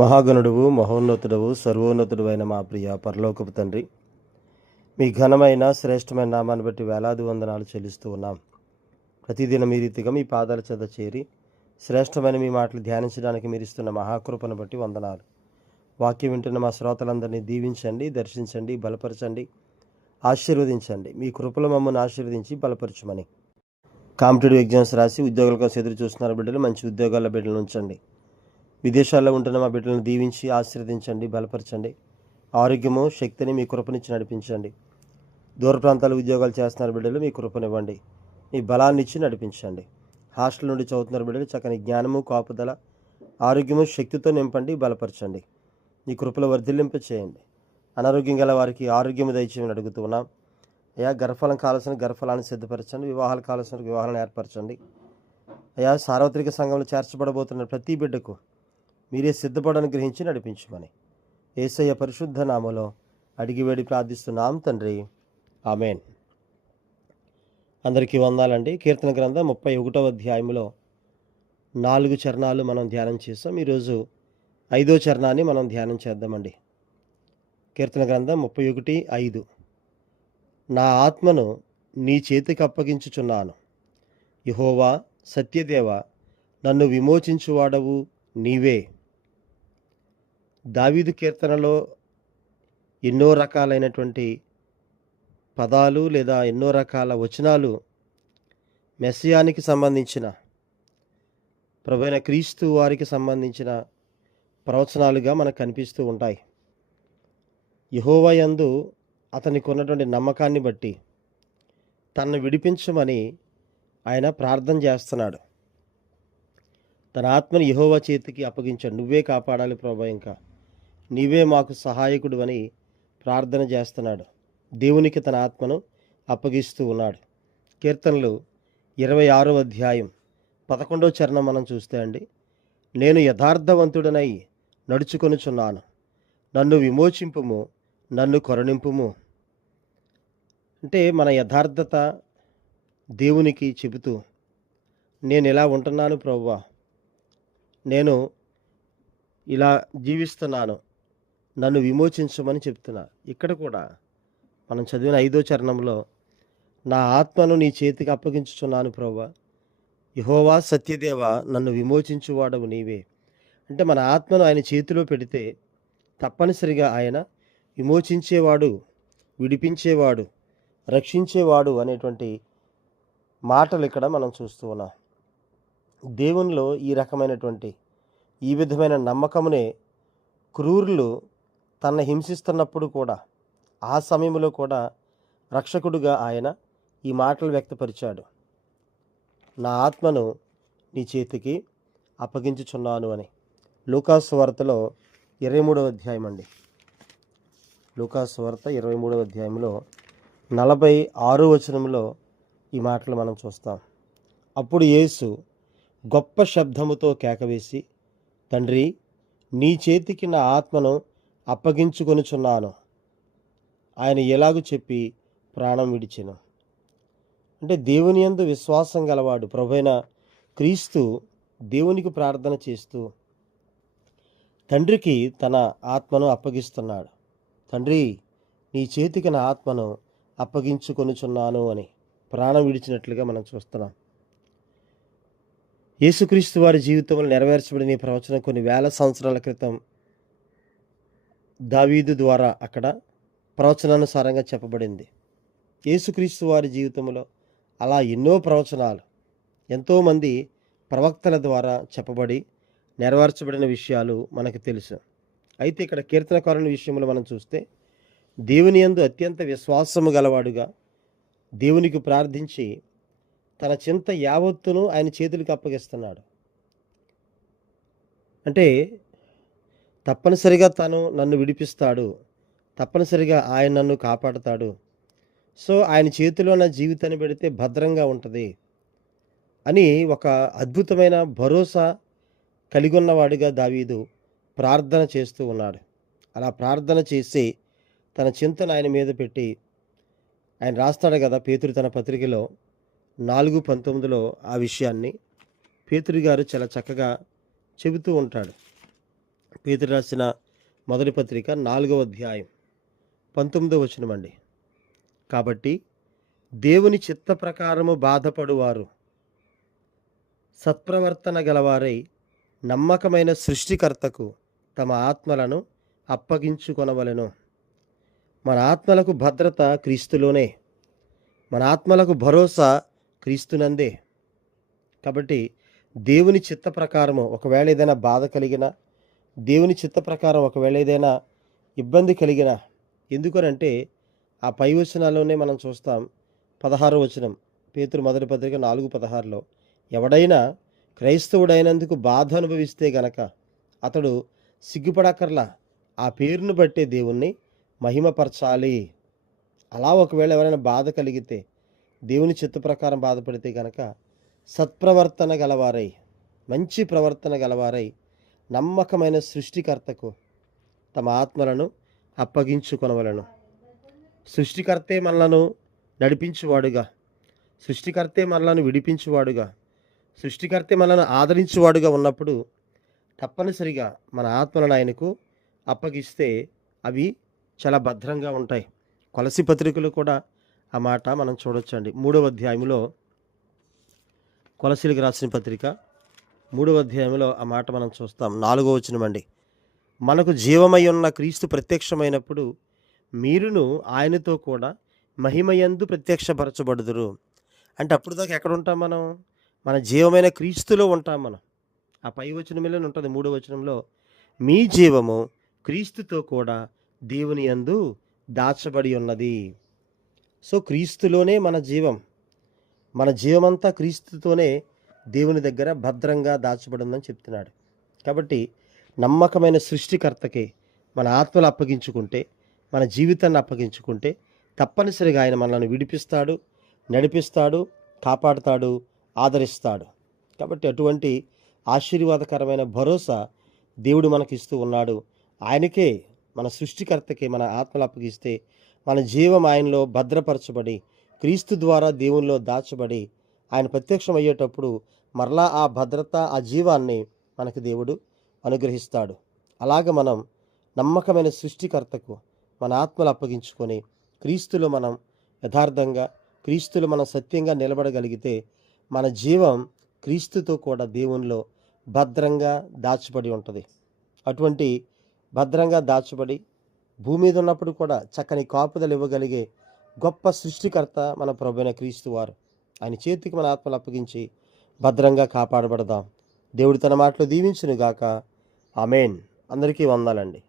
మహాగణుడువు మహోన్నతుడవు సర్వోన్నతుడు అయిన మా ప్రియ పరలోకపు తండ్రి, మీ ఘనమైన శ్రేష్టమైన నామాన్ని బట్టి వేలాది వందనాలు చెల్లిస్తూ ఉన్నాం. ప్రతిదినం ఈ రీతిగా మీ పాదాల చెంత చేరి శ్రేష్టమైన మీ మాటలు ధ్యానించడానికి మీరు ఇస్తున్న మహాకృపను బట్టి వందనాలు. వాక్యం వింటున్న మా శ్రోతలందరినీ దీవించండి, దర్శించండి, బలపరచండి, ఆశీర్వదించండి. మీ కృపలో మమ్మల్ని ఆశీర్వదించి బలపరచమని కాంపిటేటివ్ ఎగ్జామ్స్ రాసి ఉద్యోగాల కోసం ఎదురు చూస్తున్న బిడ్డలు మంచి ఉద్యోగాల బిడ్డలు ఉంచండి. విదేశాల్లో ఉంటున్న మా బిడ్డలను దీవించి ఆశీర్వదించండి, బలపరచండి. ఆరోగ్యము, శక్తిని మీ కృపనిచ్చి నడిపించండి. దూర ప్రాంతాల్లో ఉద్యోగాలు చేస్తున్న బిడ్డలు మీ కృపనివ్వండి, మీ బలాన్ని ఇచ్చి నడిపించండి. హాస్టల్ నుండి చదువుతున్న బిడ్డలు చక్కని జ్ఞానము, కాపుదల, ఆరోగ్యము, శక్తితో నింపండి, బలపరచండి. మీ కృపలో వర్ధిల్లింప చేయండి. అనారోగ్యం గల వారికి ఆరోగ్యము దయచేయమని అడుగుతున్నాం. అయ్యా, గర్భఫలం కావాల్సిన గర్భఫలాన్ని సిద్ధపరచండి, వివాహాలు కావాల్సిన వివాహాలను ఏర్పరచండి. అయ్యా, సార్వత్రిక సంఘంలో చేర్చబడబోతున్న ప్రతి బిడ్డకు మీరే సిద్ధపడని గ్రహించి నడిపించమని యేసయ్య పరిశుద్ధ నామములో అడిగి వేడి ప్రార్థిస్తున్నాం తండ్రి, ఆమేన్. అందరికీ వందాలండి. కీర్తన గ్రంథం 31వ అధ్యాయంలో 4 చరణాలు మనం ధ్యానం చేస్తాం. ఈరోజు 5వ చరణాన్ని మనం ధ్యానం చేద్దామండి. కీర్తన గ్రంథం 31:5. నా ఆత్మను నీ చేతికి అప్పగించుచున్నాను. యెహోవా సత్యదేవ, నన్ను విమోచించువాడవు నీవే. దావీదు కీర్తనలో ఎన్నో రకాలైనటువంటి పదాలు లేదా ఎన్నో రకాల వచనాలు మెస్సియానికి సంబంధించిన, ప్రభువైన క్రీస్తు వారికి సంబంధించిన ప్రవచనాలుగా మనకు కనిపిస్తూ ఉంటాయి. యెహోవా యందు అతనికి ఉన్నటువంటి నమ్మకాన్ని బట్టి తనను విడిపించమని ఆయన ప్రార్థన చేస్తున్నాడు. తన ఆత్మని యెహోవా చేతికి అప్పగించాడు. నువ్వే కాపాడాలి ప్రభువా, ఇంకా నీవే మాకు సహాయకుడు అని ప్రార్థన చేస్తున్నాడు. దేవునికి తన ఆత్మను అప్పగిస్తూ ఉన్నాడు. కీర్తనలు 26వ అధ్యాయం 11వ చరణం మనం చూస్తే అండి, నేను యథార్థవంతుడనై నడుచుకొనుచున్నాను, నన్ను విమోచింపుము, నన్ను కరుణింపుము. అంటే మన యథార్థత దేవునికి చెబుతూ, నేను ఇలా ఉంటున్నాను ప్రభువా, నేను ఇలా జీవిస్తున్నాను, నన్ను విమోచించమని చెప్తున్నా. ఇక్కడ కూడా మనం చదివిన 5వ చరణంలో, నా ఆత్మను నీ చేతికి అప్పగించుచున్నాను ప్రభువా, యెహోవా సత్యదేవ, నన్ను విమోచించువాడవు నీవే. అంటే మన ఆత్మను ఆయన చేతిలో పెడితే తప్పనిసరిగా ఆయన విమోచించేవాడు, విడిపించేవాడు, రక్షించేవాడు అనేటువంటి మాటలు ఇక్కడ మనం చూస్తూ ఉన్నాం. దేవునిలో ఈ విధమైన నమ్మకమునే క్రూరులు తనను హింసిస్తున్నప్పుడు కూడా, ఆ సమయంలో కూడా రక్షకుడుగా ఆయన ఈ మాటలు వ్యక్తపరిచాడు. నా ఆత్మను నీ చేతికి అప్పగించుచున్నాను అని. లూకాసు వార్తలో 23వ అధ్యాయం అండి. లూకాసు వార్త 23వ అధ్యాయంలో 46వ వచనంలో ఈ మాటలు మనం చూస్తాం. అప్పుడు యేసు గొప్ప శబ్దముతో కేకవేసి, తండ్రి, నీ చేతికి నా ఆత్మను అప్పగించుకొనుచున్నాను. ఆయన ఎలాగూ చెప్పి ప్రాణం విడిచెను. అంటే దేవుని యందు విశ్వాసం గలవాడు ప్రభువైన క్రీస్తు దేవునికి ప్రార్థన చేస్తూ తండ్రికి తన ఆత్మను అప్పగిస్తున్నాడు. తండ్రి, నీ చేతికి నా ఆత్మను అప్పగించుకొనుచున్నాను అని ప్రాణం విడిచినట్లుగా మనం చూస్తున్నాం. యేసుక్రీస్తు వారి జీవితంలో నెరవేర్చబడిన ఈ ప్రవచనం కొన్ని వేల సంవత్సరాల క్రితం దావీదు ద్వారా అక్కడ ప్రవచనానుసారంగా చెప్పబడింది. యేసుక్రీస్తు వారి జీవితంలో అలా ఎన్నో ప్రవచనాలు ఎంతోమంది ప్రవక్తల ద్వారా చెప్పబడి నెరవేర్చబడిన విషయాలు మనకు తెలుసు. అయితే ఇక్కడ కీర్తనకారుని విషయంలో మనం చూస్తే దేవుని యందు అత్యంత విశ్వాసము గలవాడుగా దేవునికి ప్రార్థించి తన చింత యావత్తును ఆయన చేతులకు అప్పగిస్తున్నాడు. అంటే తప్పనిసరిగా తను నన్ను విడిపిస్తాడు, తప్పనిసరిగా ఆయన నన్ను కాపాడుతాడు, సో ఆయన చేతిలో నా జీవితాన్ని పెడితే భద్రంగా ఉంటుంది అని ఒక అద్భుతమైన భరోసా కలిగి ఉన్నవాడిగా దావీదు ప్రార్థన చేస్తూ ఉన్నాడు. అలా ప్రార్థన చేసి తన చింతను ఆయన మీద పెట్టి ఆయన రాస్తాడు కదా, పేతురు తన పత్రికలో 4:19లో ఆ విషయాన్ని పేతురు గారు చాలా చక్కగా చెబుతూ ఉంటాడు. పేతురు రాసిన మొదటి పత్రిక 4వ అధ్యాయం 19వ వచనం అండి. కాబట్టి దేవుని చిత్త ప్రకారము బాధపడువారు సత్ప్రవర్తన గలవారై నమ్మకమైన సృష్టికర్తకు తమ ఆత్మలను అప్పగించుకొనవలెను. మన ఆత్మలకు భద్రత క్రీస్తులోనే, మన ఆత్మలకు భరోసా క్రీస్తునందే. కాబట్టి దేవుని చిత్త ప్రకారము ఒకవేళ ఏదైనా బాధ కలిగినా, దేవుని చిత్త ప్రకారం ఒకవేళ ఏదైనా ఇబ్బంది కలిగినా, ఎందుకనంటే ఆ పై వచనాల్లోనే మనం చూస్తాం. 16వ వచనం, పేతురు మొదటి పత్రిక 4:16లో, ఎవడైనా క్రైస్తవుడైనందుకు బాధ అనుభవిస్తే గనక అతడు సిగ్గుపడక్కర్లా, ఆ పేరును బట్టే దేవుణ్ణి మహిమపరచాలి. అలా ఒకవేళ ఎవరైనా బాధ కలిగితే, దేవుని చిత్త ప్రకారం బాధపడితే గనక సత్ప్రవర్తన గలవారై, మంచి ప్రవర్తన గలవారై నమ్మకమైన సృష్టికర్తకు తమ ఆత్మలను అప్పగించుకొనవలను. సృష్టికర్తే మనలను నడిపించువాడుగా, సృష్టికర్తే మనలను విడిపించువాడుగా, సృష్టికర్తే మనలను ఆదరించువాడుగా ఉన్నప్పుడు తప్పనిసరిగా మన ఆత్మలను ఆయనకు అప్పగిస్తే అవి చాలా భద్రంగా ఉంటాయి. కొలసి పత్రికలు కూడా ఆ మాట మనం చూడొచ్చండి. 3వ అధ్యాయంలో, కొలసీలకు రాసిన పత్రిక 3వ అధ్యాయంలో ఆ మాట మనం చూస్తాం. 4వ వచనం అండి. మనకు జీవమై ఉన్న క్రీస్తు ప్రత్యక్షమైనప్పుడు మీరును ఆయనతో కూడా మహిమయందు ప్రత్యక్షపరచబడుదురు. అంటే అప్పుడు దాకా ఎక్కడ ఉంటాం మనం? మన జీవమైన క్రీస్తులో ఉంటాం మనం. ఆ పై వచనంలోనే ఉంటుంది. 3వ వచనంలో, మీ జీవము క్రీస్తుతో కూడా దేవుని యందు దాచబడి ఉన్నది. సో క్రీస్తులోనే మన జీవం, మన జీవమంతా క్రీస్తుతోనే దేవుని దగ్గర భద్రంగా దాచబడి ఉందని చెప్తున్నాడు. కాబట్టి నమ్మకమైన సృష్టికర్తకి మన ఆత్మలు అప్పగించుకుంటే, మన జీవితాన్ని అప్పగించుకుంటే తప్పనిసరిగా ఆయన మనల్ని విడిపిస్తాడు, నడిపిస్తాడు, కాపాడుతాడు, ఆదరిస్తాడు. కాబట్టి అటువంటి ఆశీర్వాదకరమైన భరోసా దేవుడు మనకిస్తూ ఉన్నాడు. ఆయనకే, మన సృష్టికర్తకే మన ఆత్మలు అప్పగిస్తే మన జీవం ఆయనలో భద్రపరచబడి, క్రీస్తు ద్వారా దేవునిలో దాచబడి, ఆయన ప్రత్యక్షం అయ్యేటప్పుడు మరలా ఆ భద్రత, ఆ జీవాన్ని మనకు దేవుడు అనుగ్రహిస్తాడు. అలాగ మనం నమ్మకమైన సృష్టికర్తకు మన ఆత్మలు అప్పగించుకొని క్రీస్తులో మనం యథార్థంగా, క్రీస్తులో మనం సత్యంగా నిలబడగలిగితే మన జీవం క్రీస్తుతో కూడా దేవునిలో భద్రంగా దాచబడి ఉంటుంది. అటువంటి భద్రంగా దాచబడి భూమి మీద ఉన్నప్పుడు కూడా చక్కని కాపుదలు ఇవ్వగలిగే గొప్ప సృష్టికర్త మన ప్రభువైన క్రీస్తు వారు. ఆయన చేతికి మన ఆత్మలు అప్పగించి భద్రంగా కాపాడబడదాం. దేవుడు తన మాటలు దీవించును గాక. ఆమేన్. అందరికీ వందనాలండి.